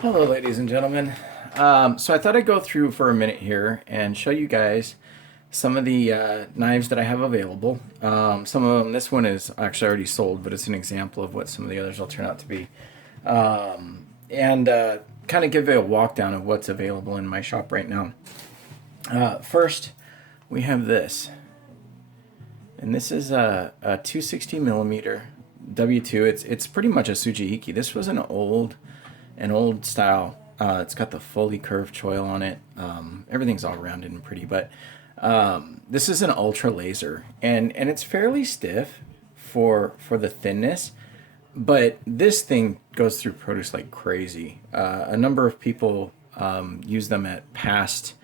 Hello, ladies and gentlemen. So I thought I'd go through for a minute here and show you guys some of the knives that I have available. Some of them, this one is actually already sold, but it's an example of what some of the others will turn out to be. And kind of give you a walk down of what's available in my shop right now. First, we have this. And this is a 260 millimeter W2. It's pretty much a Sujihiki. This was an old style. It's got the fully curved choil on it. Everything's all rounded and pretty, but this is an ultra laser, and it's fairly stiff for the thinness. But this thing goes through produce like crazy. A number of people use them at past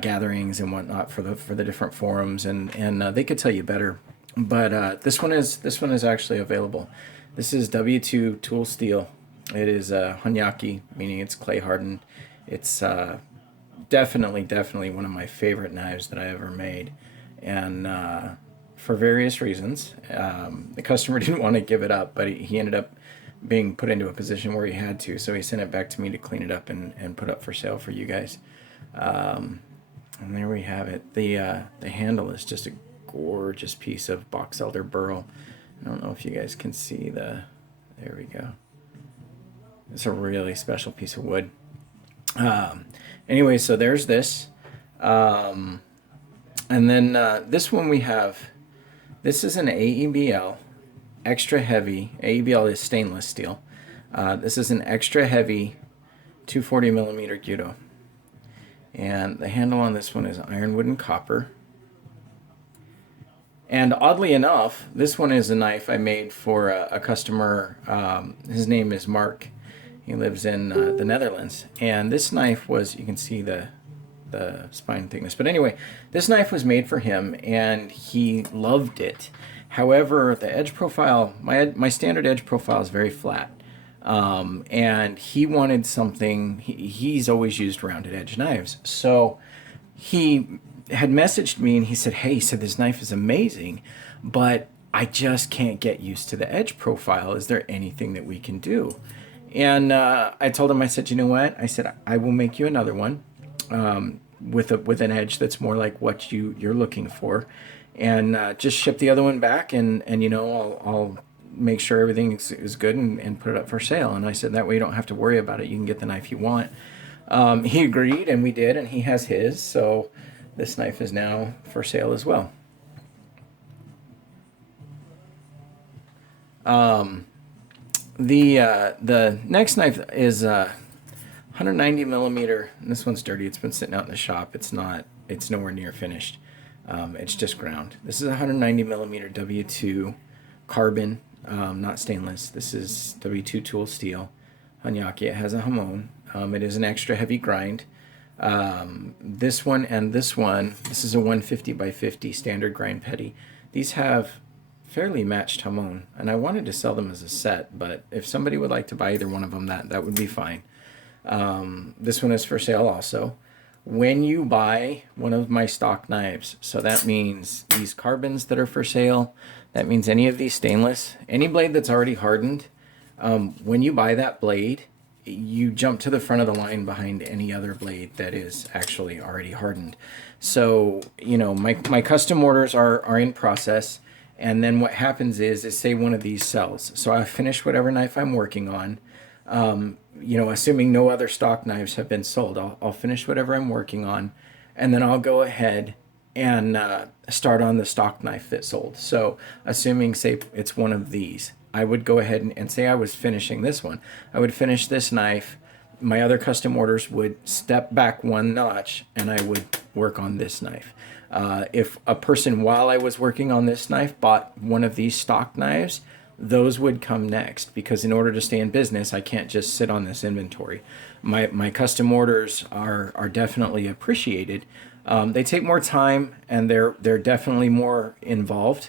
gatherings and whatnot for the different forums, and they could tell you better. But this one is actually available. This is W2 tool steel. It is Honyaki, meaning it's clay hardened. It's definitely one of my favorite knives that I ever made, and for various reasons, the customer didn't want to give it up, but he ended up being put into a position where he had to, so he sent it back to me to clean it up and put up for sale for you guys. And there we have it. The handle is just a gorgeous piece of box elder burl. I don't know if you guys can see the. There we go. It's a really special piece of wood. Anyway, so there's this. And then this one we have. This is an AEBL extra heavy. AEBL is stainless steel. This is an extra heavy 240 millimeter Gyudo. And the handle on this one is ironwood and copper. And oddly enough, this one is a knife I made for a customer. His name is Mark. He lives in the Netherlands. And this knife was, you can see the spine thickness. But anyway, this knife was made for him, and he loved it. However, the edge profile, my standard edge profile is very flat. And he wanted something, he's always used rounded edge knives. So he had messaged me and he said, hey, he said, this knife is amazing, but I just can't get used to the edge profile. Is there anything that we can do? And I told him, I said, you know what? I said, I will make you another one with an edge that's more like what you're looking for. And just ship the other one back, and I'll make sure everything is good and put it up for sale. And I said, that way you don't have to worry about it. You can get the knife you want. He agreed, and we did, and he has his. So this knife is now for sale as well. The next knife is 190 millimeter. And this one's dirty. It's been sitting out in the shop. It's nowhere near finished. It's just ground. This is 190 millimeter W2 carbon, not stainless. This is W2 tool steel. Honyaki. It has a hamon. It is an extra heavy grind. This one and this one, this is a 150 by 50 standard grind petty. These have fairly matched hamon, and I wanted to sell them as a set, but if somebody would like to buy either one of them, that would be fine. This one is for sale also. When you buy one of my stock knives, so that means these carbons that are for sale, that means any of these stainless, any blade that's already hardened, when you buy that blade, you jump to the front of the line behind any other blade that is actually already hardened. So, my custom orders are in process, and then what happens is say one of these sells. So I finish whatever knife I'm working on. Assuming no other stock knives have been sold, I'll finish whatever I'm working on, and then I'll go ahead and start on the stock knife that sold. So assuming, say, it's one of these, I would go ahead and say I was finishing this one. I would finish this knife. My other custom orders would step back one notch, and I would work on this knife. If a person, while I was working on this knife, bought one of these stock knives, those would come next, because in order to stay in business, I can't just sit on this inventory. My custom orders are definitely appreciated. They take more time, and they're definitely more involved.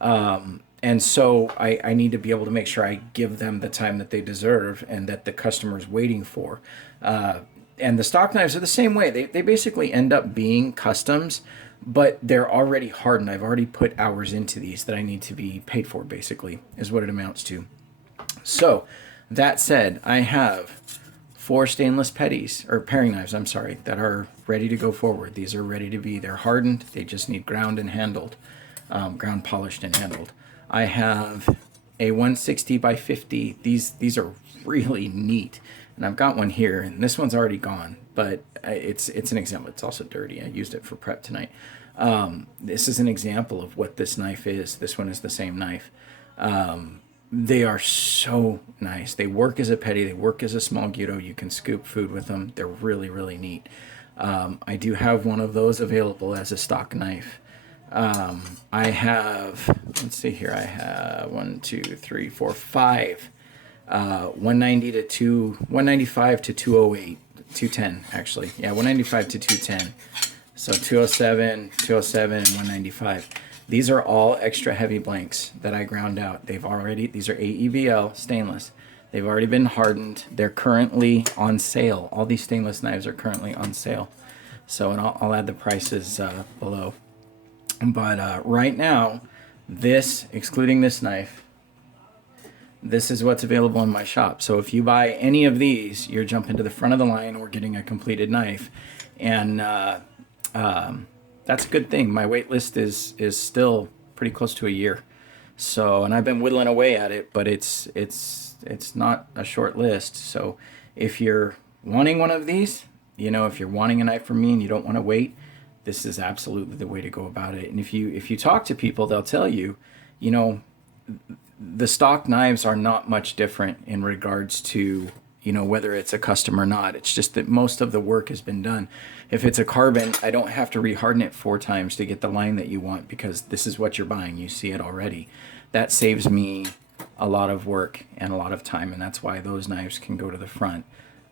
And so I need to be able to make sure I give them the time that they deserve and that the customer's waiting for. And the stock knives are the same way. They basically end up being customs, but they're already hardened. I've already put hours into these that I need to be paid for, basically, is what it amounts to. So, that said, I have 4 stainless petties, or paring knives, I'm sorry, that are ready to go forward. These are ready to be, they're hardened, they just need ground and handled, ground polished and handled. I have a 160 by 50. These are really neat. And I've got one here, and this one's already gone, but it's an example. It's also dirty. I used it for prep tonight. This is an example of what this knife is. This one is the same knife. They are so nice. They work as a petty. They work as a small gyudo. You can scoop food with them. They're really, really neat. I do have one of those available as a stock knife. I have, let's see here, I have 1, 2, 3, 4, 5, 195 to 208, 210 actually. Yeah, 195 to 210. So 207, 207, and 195. These are all extra heavy blanks that I ground out. These are AEBL stainless. They've already been hardened. They're currently on sale. All these stainless knives are currently on sale. So, and I'll add the prices below. But right now, this, excluding this knife, this is what's available in my shop. So if you buy any of these, you're jumping to the front of the line. We're getting a completed knife. And that's a good thing. My wait list is still pretty close to a year. So, and I've been whittling away at it, but it's not a short list. So if you're wanting one of these, you know, if you're wanting a knife from me and you don't want to wait, this is absolutely the way to go about it. And if you talk to people, they'll tell you, you know, the stock knives are not much different in regards to, you know, whether it's a custom or not. It's just that most of the work has been done. If it's a carbon, I don't have to reharden it 4 times to get the line that you want, because this is what you're buying. You see it already. That saves me a lot of work and a lot of time, and that's why those knives can go to the front.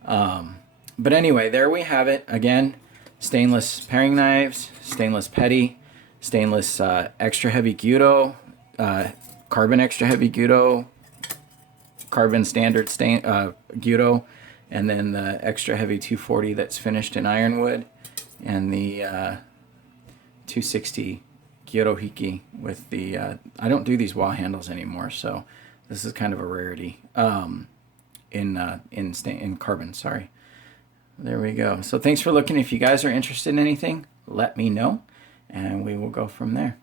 But anyway, there we have it. Again, stainless paring knives, stainless petty, stainless extra heavy gyudo, carbon extra heavy gyudo, carbon standard gyudo, and then the extra heavy 240 that's finished in ironwood, and the 260 gyudo hiki with the I don't do these wall handles anymore, so this is kind of a rarity in carbon. Sorry. There we go. So thanks for looking. If you guys are interested in anything, let me know, and we will go from there.